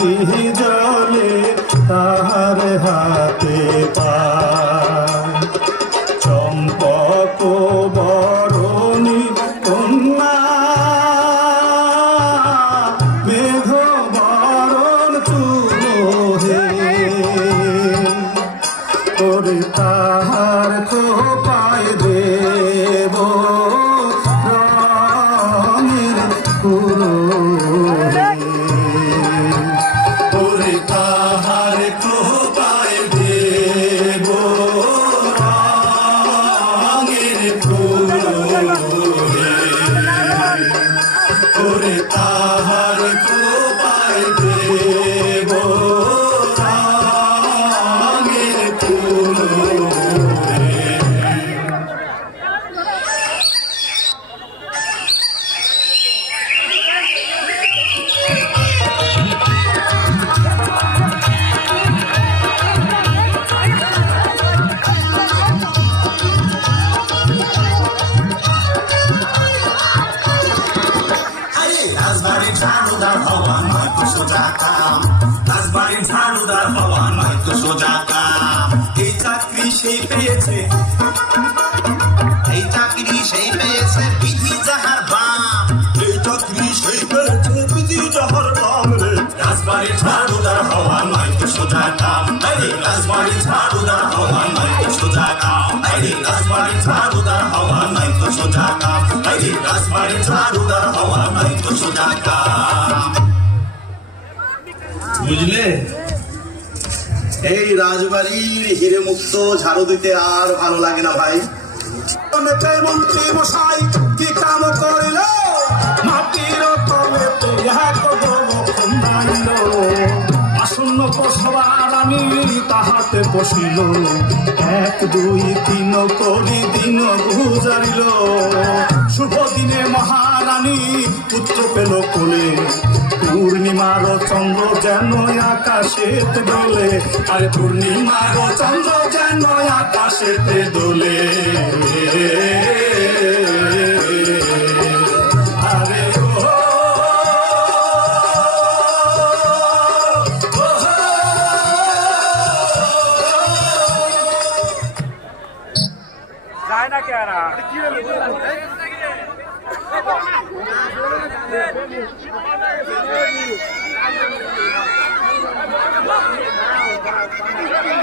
বাতি জলে তাহার হাতে পায় চম্পক বরণী কন্যা মেঘ বরণ চুলোহে করে তাহার সেই পেয়েছে। এই চাকরি সেই পেয়েছে বিধি যাহার বাম এই চাকরি সেই পেয়েছে বিধি যাহার বাম রে। রাজবাড়ির ঝাড়ুদার হওয়া নয় তো সোজা কাম। আরে রাজবাড়ির ঝাড়ুদার হওয়া নয় তো সোজা কাম। আরে রাজবাড়ির ঝাড়ুদার হওয়া নয় তো সোজা কাম। আরে রাজবাড়ির ঝাড়ুদার হওয়া নয় তো সোজা কাম। বুঝলে? এই রাজবাড়ির হিরে মুক্ত, ঝাড়ু দিতে আর ভালো লাগে না ভাই। মন্ত্রী মশাই, কি কাম করিল? মাটির তলে আসন্ন প্রসবার আমি তাহাতে বসিল। এক, দুই, তিন করি দিন গুজারিল। শুভ দিনে মহারানী পুত্র পেল কোলে। পূর্ণিমার চন্দ্র যেন আকাশেতে দোলে। আরে পূর্ণিমার চন্দ্র যেন আকাশেতে দোলে। আরে ও যায় না কেরা দিদি রে দিদি কি সুপুরুষ মানুষের মধ্যে কেমন সুপুরুষ হয় রে দিদি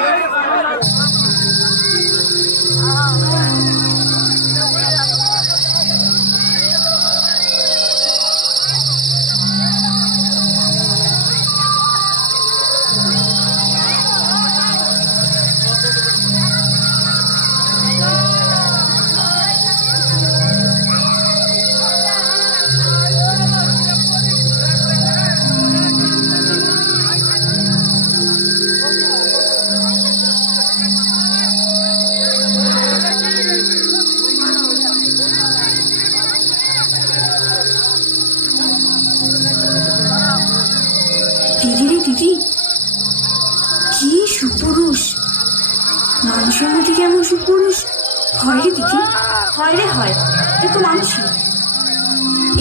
হয় হয়, এ তো মানুষই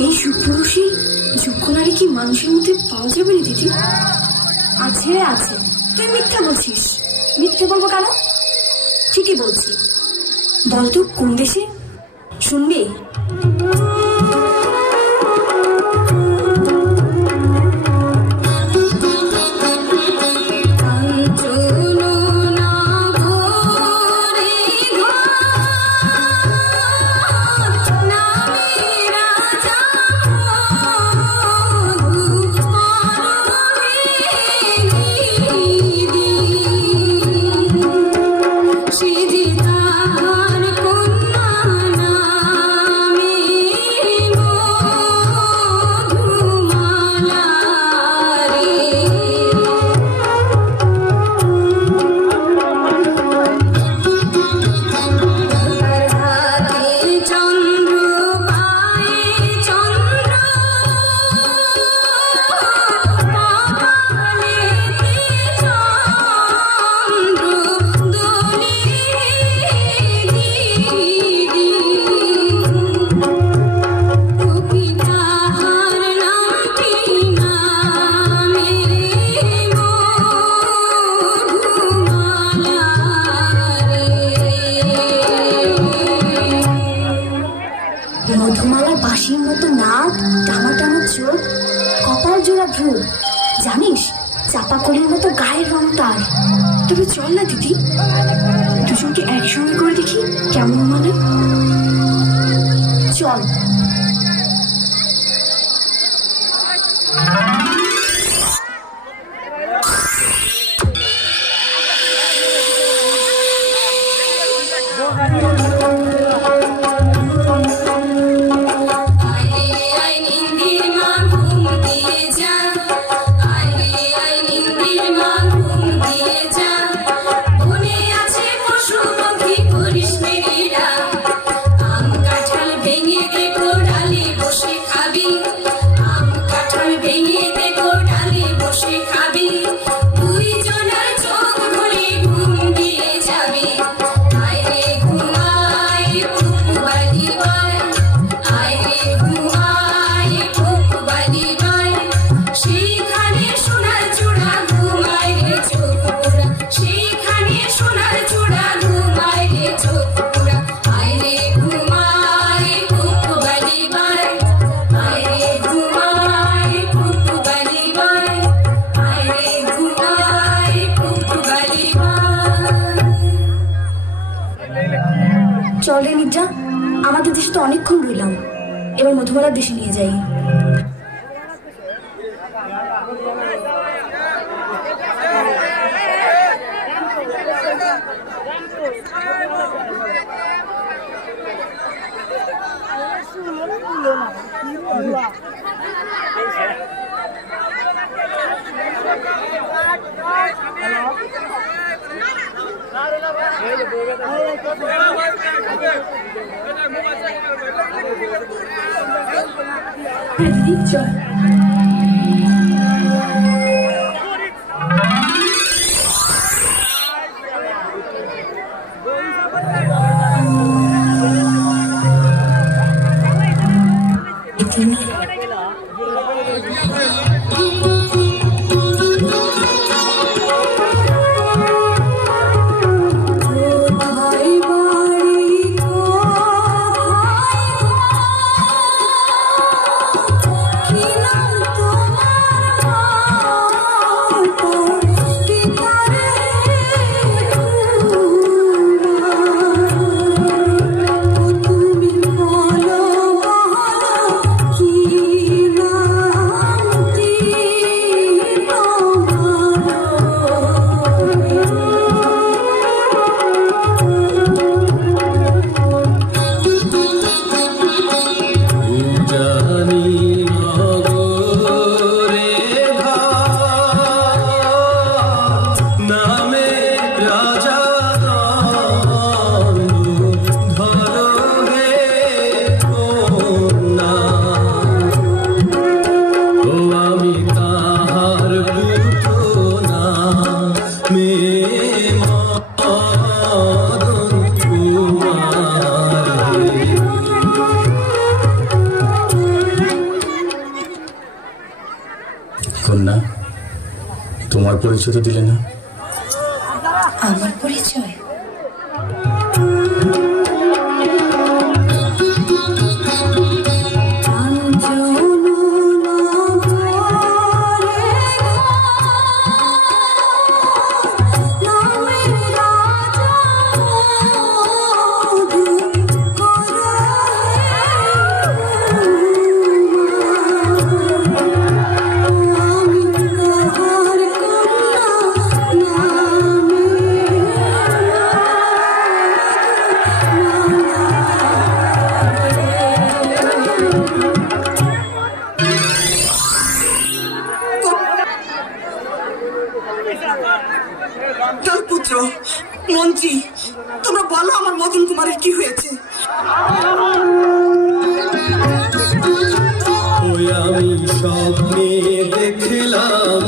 এই সুপুরুষই যোগ্য নারী কি মানুষের মধ্যে পাওয়া যাবে না দিদি? আছে আছে। তুই মিথ্যা বলছিস। মিথ্যে বলব কেন? ঠিকই বলছি। বলতো কোন দেশে? শুনবি? মধুমালা বাঁশির মতো নাক, টানাটানো চোখ, কপাল জোড়া ভ্রু জানিস, চাপা কলির মতো গায়ের রং তার। তবে চল না, দিদি। দুজনকে একসঙ্গে করে দেখি কেমন মানে। চল। চল রে নির্জা আমাদের দেশে তো অনেকক্ষণ রইলাম। এবার মধুমালার দেশে নিয়ে যাই। Predicción. কন্যা তোমার পরিচয় তো দিলে না। তোর পুত্র মন্ত্রী তোমরা বলো আমার মদন কুমারের কি হয়েছে? আমি স্বপ্নে দেখলাম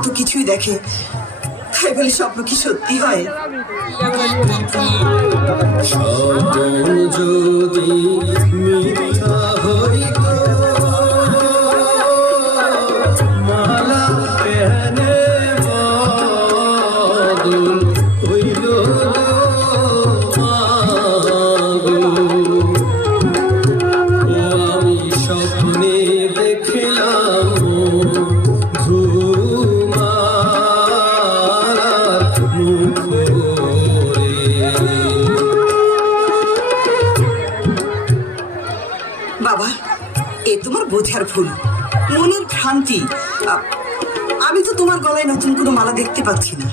কত কিছুই দেখে। তাই বলে স্বপ্ন কি সত্যি হয়? মালা দেখতে পাচ্ছি না।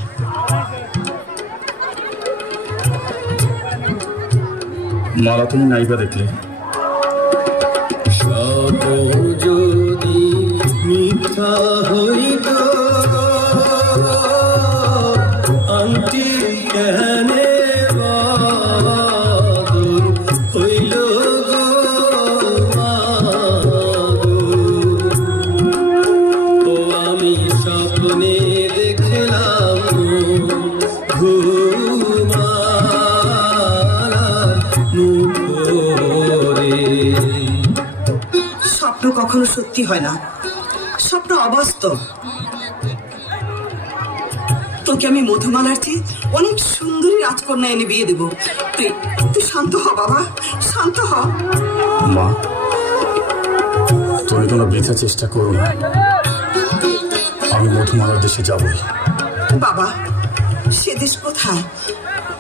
মালা তুমি নাইবা দেখলে। যদি মিথ্যা হইত স্বপ্ন কখনো সত্যি হয় না। স্বপ্ন অবাস্তব। তোকে আমি মধুমালার চেয়ে অনেক সুন্দরী রাজকন্যা এনে বিয়ে দেবো। তুই তুই শান্ত হ বাবা। শান্ত হ। মা তুমি কোনো বৃথা চেষ্টা করো না। আমি মধুমালার দেশে যাবই। বাবা সে দেশ কোথায়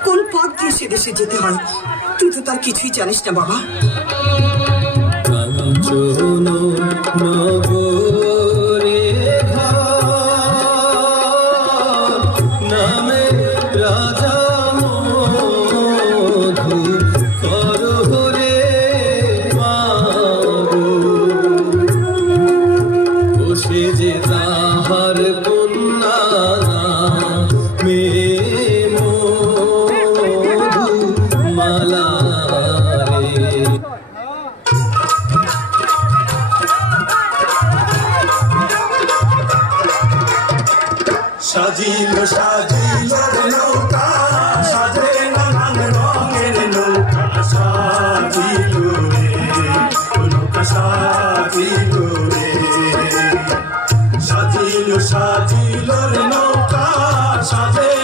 কোন পথ দিয়ে সে দেশে যেতে হয়? তুই তো তার কিছুই জানিস না, বাবা। সাজিল নৌকা সাজে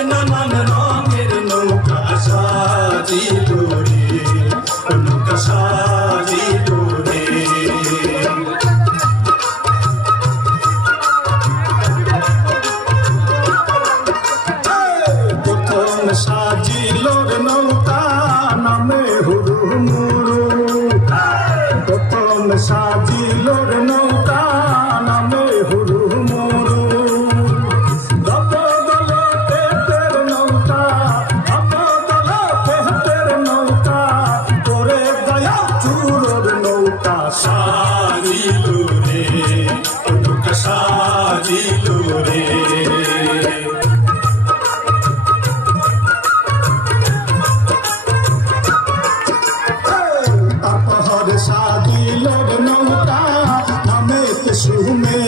arrume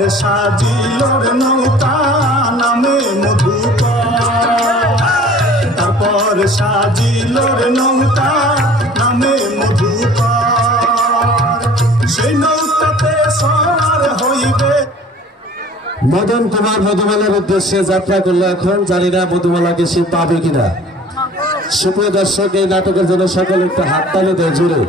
তারপর সাজিল নৌকা নামে মধুকর তারপর সাজিল নৌকা নামে মধুকর হইবে। মদন কুমার মধুমালার উদ্দেশ্যে যাত্রা করল এখন। জানি না মধুমালাকে সে পাবে কিনা। সুপ্রিয় দর্শক, এই নাটকের জন্য সকলে একটু হাততালি দেয় জুড়ে